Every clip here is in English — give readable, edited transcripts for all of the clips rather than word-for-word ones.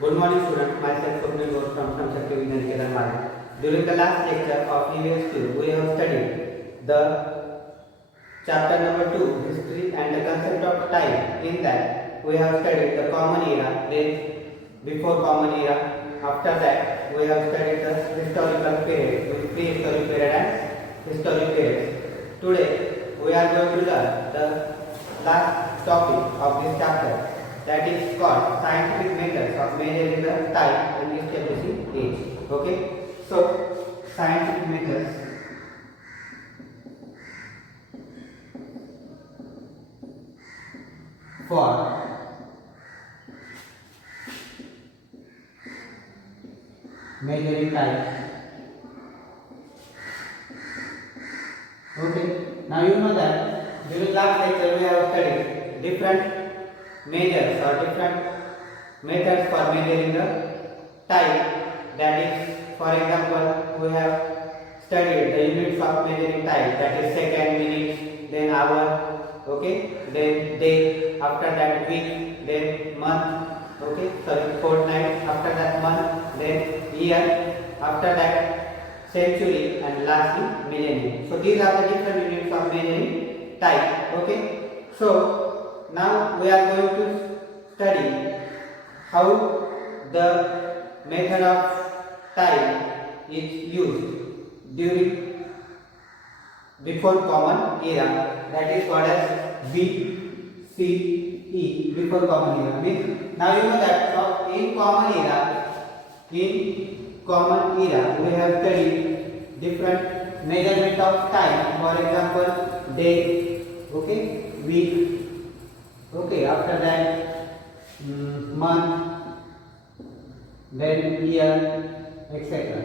Good morning students, myself Swapnil Ghosh from Samshakti Vigyan Kedan Mare. During the last lecture of EVS 2, we have studied the chapter number 2, history and the concept of time. In that, we have studied the common era, then before common era. After that, we have studied the historical period, with prehistoric period and historic periods. Today, we are going to learn the last topic of this chapter, that is called scientific methods of measuring the time and establishing age. Okay, so scientific methods for measuring time. Okay, now you know that during last lecture we have studied different measures or different methods for measuring the time. That is, for example, we have studied the units of measuring time, that is second, minutes, then hour, okay, then day, after that week, then month, okay, sorry, fortnight, after that month, then year, after that century, and lastly millennium. So these are the different units of measuring time. Okay, so now we are going to study how the method of time is used during before common era, that is called as BCE, before common era. Means now you know that in common era we have studied different measurement of time. For example, day, okay, week, okay, after that month, then year, etc.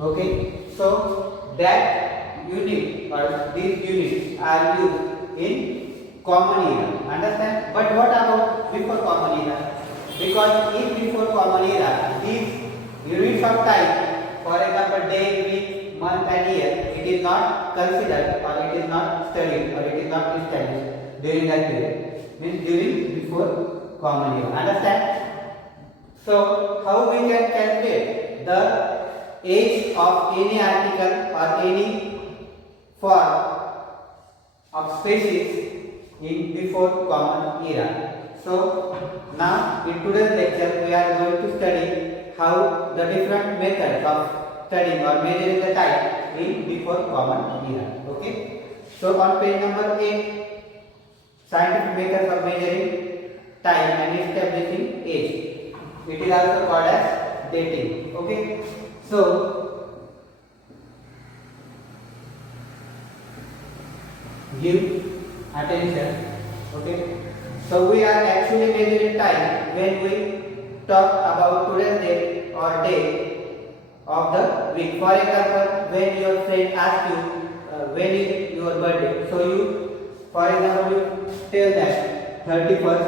Okay, so that unit or these units are used in common era. Understand? But what about before common era? Because in before common era, these units of time, for example, day, week, month, and year, it is not considered, or it is not studied, or it is not established during that period. Means during before common era. Understand? So how we can calculate the age of any article or any form of species in before common era? So now in today's lecture we are going to study how the different methods of studying or measuring the time in before common era. Okay. So on page number 8, scientific methods of measuring time and establishing age. It is also called as dating. Okay. So give attention. Okay. So we are actually measuring time when we talk about today's day or day of the week. For example, when your friend asks you when is your birthday, so you, for example, you tell that 31st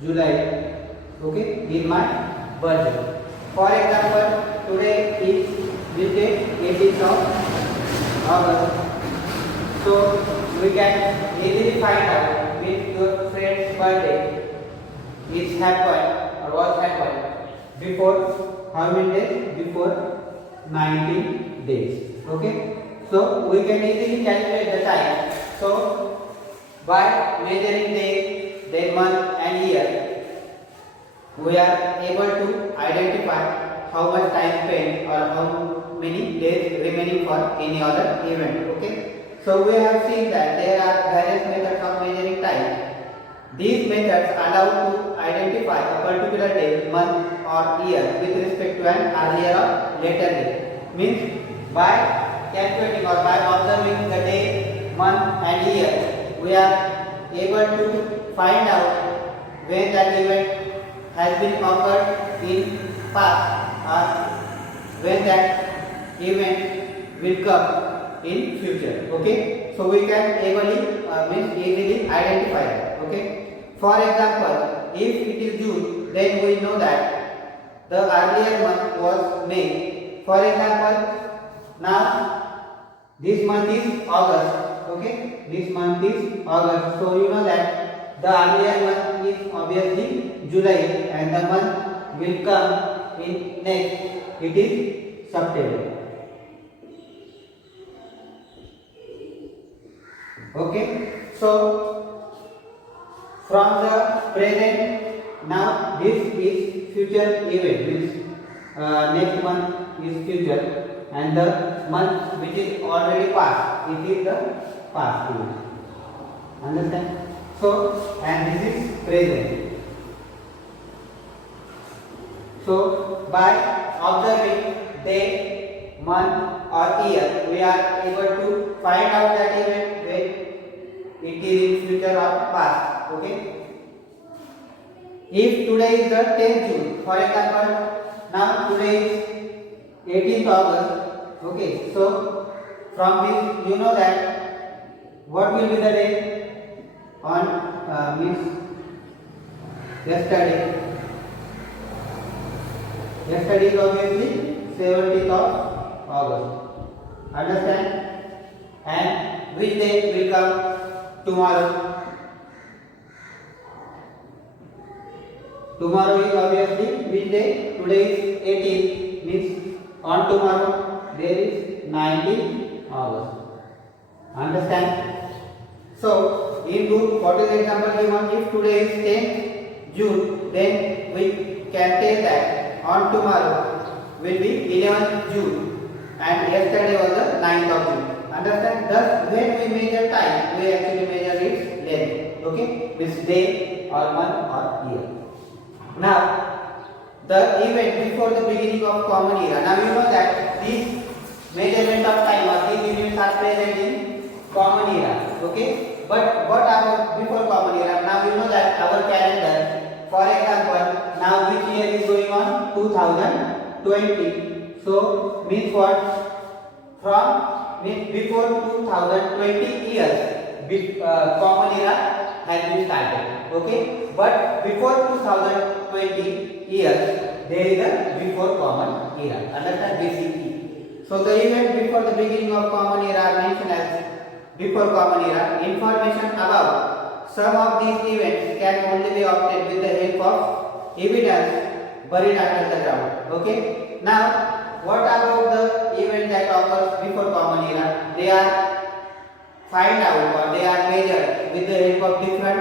July, okay, is my birthday. For example, today is this day, 18th of August. So we can easily find out when your friend's birthday is happened or was happened before how many days? Before 19 days. Okay. So we can easily calculate the time. So by measuring day, then month and year, we are able to identify how much time spent or how many days remaining for any other event. Okay. So we have seen that there are various methods of measuring time. These methods allow to identify a particular day, month or year with respect to an earlier or later day. Means by calculating or by observing the day, month and year, we are able to find out when that event has been occurred in past or when that event will come in future. Okay, so we can easily identify that. Okay, for example, if it is June, then we know that the earlier month was May. For example, now this month is August. Okay, this month is August. So you know that the earlier month is obviously July and the month will come in next, it is September. Okay, so from the present, now this is future event, means next month is future, and the month which is already past, it is the past event. Understand? So, and this is present. So, by observing day, month or year, we are able to find out that event when it is in future or past. Okay. If today is the 10th June, for example, now today is 18th August. Okay. So, from this you know that what will be the day on means yesterday. Yesterday is obviously 17th of August. Understand? And which day will come tomorrow? Tomorrow is obviously which day? Today is 18th, means on tomorrow there is 19th August. Understand? So, in group, what is the example given? If today is 10th June, then we can tell that on tomorrow will be 11th June and yesterday was the 9th of June. Understand? Thus, when we measure time, we actually measure its length. Okay? Means day or month or year. Now, the event before the beginning of common era. Now you know that these measurement of time or these events are present in common era. Okay? But what about before common era? Now you know that our calendar, for example, now which year is going on? 2020. So means what? From means before 2020 years, common era has been started. Okay, but before 2020 years, there is a before common era. Understand? BCE. So the event before the beginning of common era are mentioned as before common era. Information about some of these events can only be obtained with the help of evidence buried under the ground. Okay. Now, what about the event that occurs before common era? They are find out or they are measured with the help of different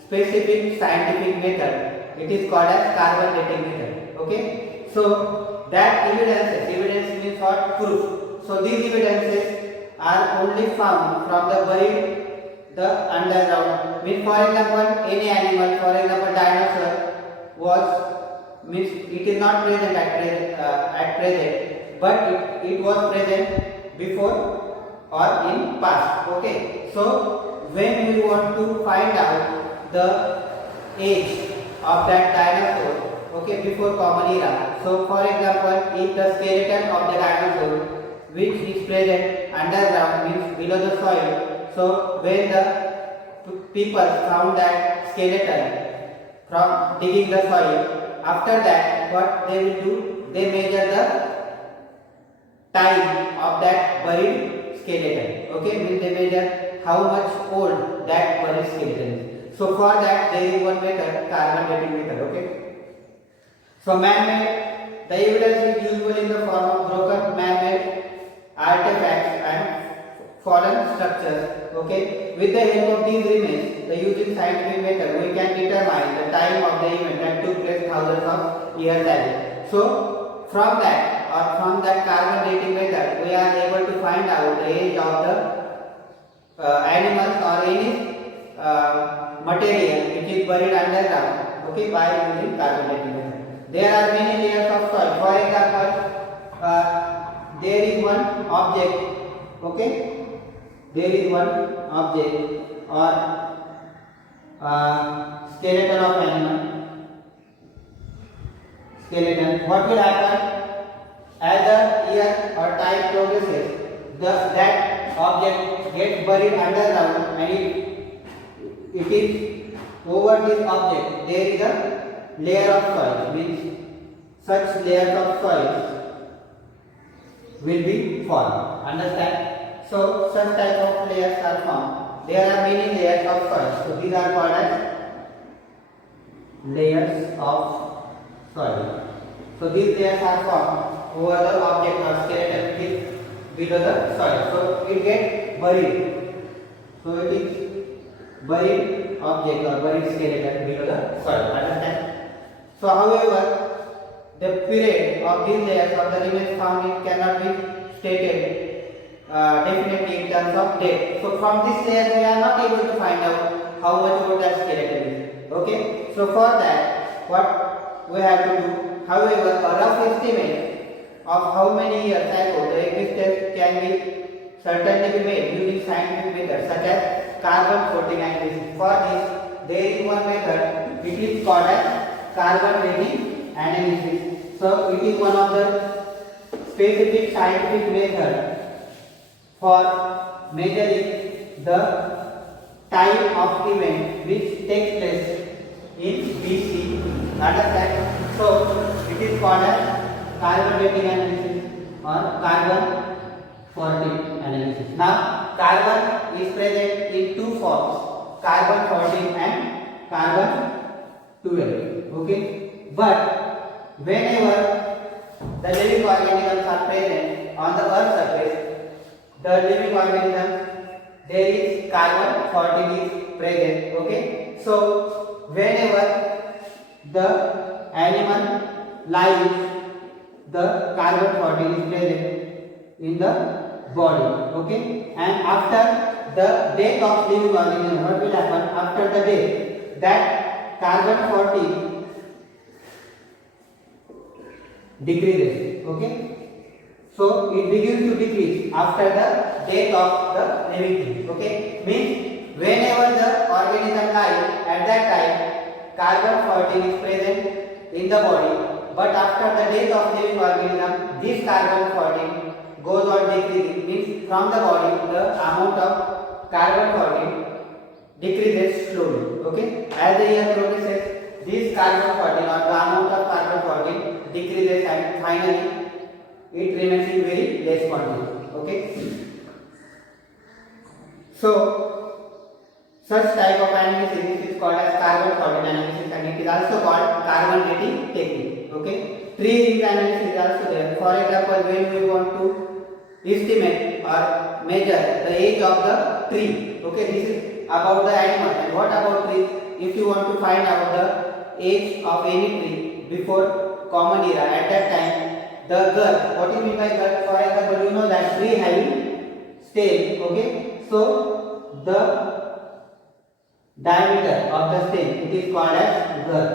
specific scientific method. It is called as carbon dating method. Okay. So that evidence means what? Proof. So these evidences are only found from the buried the underground. Means for example, any animal, for example, dinosaur was means it is not present at present, but it was present before or in past. Okay. So when we want to find out the age of that dinosaur, okay, before common era. So for example, if the skeleton of the dinosaur which is present underground means below the soil, so when the people found that skeleton from digging the soil, after that what they will do? They measure the time of that buried skeleton. Okay, means they measure how much old that buried skeleton is. So for that there is one method, carbon dating method. Okay. So man-made, the evidence is usually in the form of broken man-made artifacts and fallen structures. Okay, with the help of these remains, the using scientific method, we can determine the time of the event that took place thousands of years ago. So from that carbon dating method, we are able to find out the age of the animals or any material which is buried underground. Okay, by using carbon dating method. There are many layers of soil. For example, there is one object. Okay, there is one object or skeleton of animal. Skeleton. What will happen as the year or time progresses? That object gets buried underground, and it is over this object there is a layer of soil, means such layers of soil will be formed. Understand? So such type of layers are formed. There are many layers of soil. So these are called as layers of soil. So these layers are formed over the object or skeleton which is below the soil. So it gets buried. So it is buried object or buried skeleton below the soil. Understand? So however, the period of these layers of the remains found it cannot be stated definitely in terms of depth. So from this layer we are not able to find out how much old that skeleton is. Okay. So for that, what we have to do? However, a rough estimate of how many years ago the existence can be certainly be made using scientific methods such as carbon-14 analysis. For this, there is one method which is called as carbon dating analysis. So it is one of the specific scientific method for measuring the time of event which takes place in BC. Understand? So it is called as carbon dating analysis or carbon 14 analysis. Now carbon is present in two forms, carbon 14 and carbon 12. Okay, but whenever the living organisms are present on the earth surface, the living organism there is carbon 14 is present. Okay, so whenever the animal lives, the carbon 14 is present in the body. Okay, and after the death of living organism, what will happen after the death? That carbon 14 decreases. Okay, so it begins to decrease after the death of the living thing. Okay, means whenever the organism lies, at that time carbon 14 is present in the body, but after the death of living organism, this carbon 14 goes on decreasing. Means from the body the amount of carbon 14 decreases slowly. Okay, as the year progresses, this carbon 14 or the amount of carbon 14 decreases and finally it remains in very less quantity. Okay, so such type of analysis is called as carbon 14 analysis and it is also called carbon dating technique. Okay, tree ring analysis is also there. For example, when we want to estimate or measure the age of the tree. Okay, this is about the animal. And what about trees? If you want to find out the age of any tree before common era, at that time the girth. What is meant by girth? For example, you know that tree having stem. Okay, so the diameter of the stem, it is called as girth.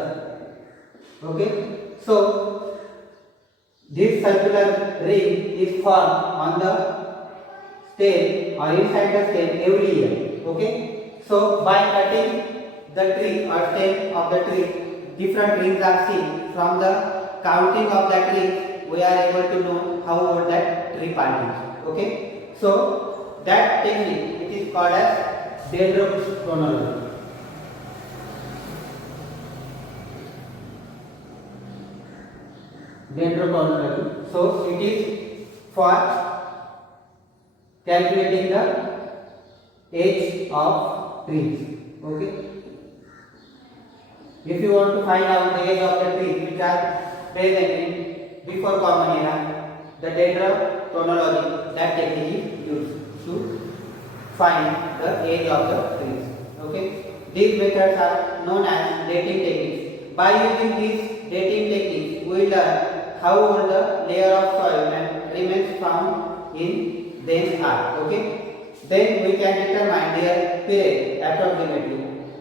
Okay, so this circular ring is formed on the stem or inside the stem every year. Okay, so by cutting the tree or stem of the tree, different rings are seen. From the counting of that ring, we are able to know how old that tree part is. Okay, so that technique, it is called as dendrochronology. Dendrochronology. So it is for calculating the age of trees. Okay. If you want to find out the age of the trees which are present in before common era, the dendrochronology, that technique is used to find the age of the trees. Okay. These methods are known as dating techniques. By using these dating techniques, we learn how old the layer of soil and remains found in them are. Okay. Then we can determine their period approximately.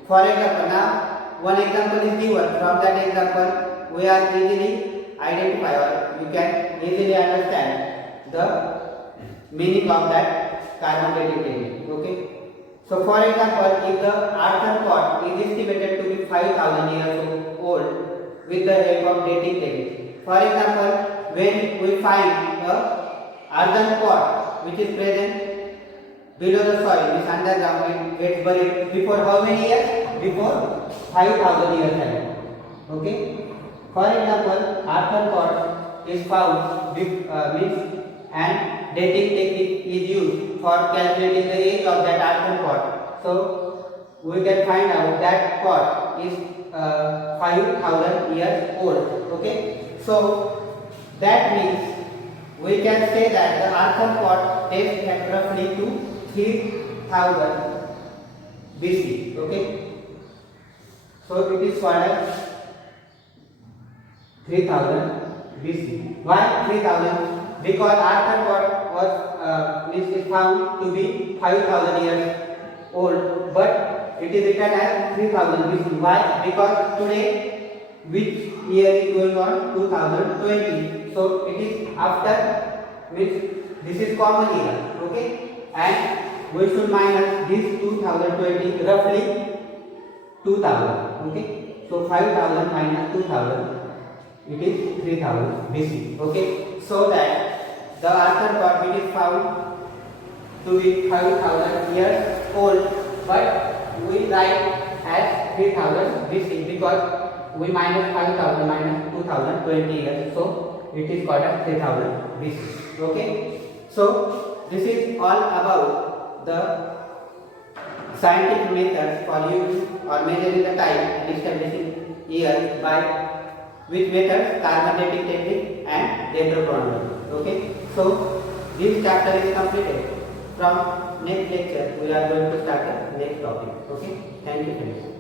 For example, now one example is given. From that example, we are easily identify or you can easily understand the meaning of that carbon dating technique. Okay. So for example, if the earthen pot is estimated to be 5,000 years old with the help of dating technique. For example, when we find a earthen pot which is present below the soil, means underground, it gets buried before how many years? Before 5,000 years ago. Okay. For example, earthen pot is found means and dating technique is used for calculating the age of that earthen pot. So we can find out that pot is 5,000 years old. Okay, so that means we can say that the arthropod dates at roughly to 3,000 BC. Okay, so it is called as 3000 BC. Why 3000? Because arthropod was is found to be 5,000 years old, but it is written as 3000 BC. Why? Because today, which year is going on? 2020. So it is after which this is common year. Okay, and we should minus this 2020 roughly 2000. Okay, so 5,000 minus 2000. It is 3000 BC. Okay, so that the arthropod which is found to be 5,000 years old, but we write as 3000 BC because we minus 5,000 minus 2020 years, so it is called as 3000 BC. Okay, so this is all about the scientific methods for use or measuring the time and establishing years by which methods? Carbon dating technique and dendrochronology. Okay, so this chapter is completed. From next lecture we are going to start the next topic. Okay, thank you friends.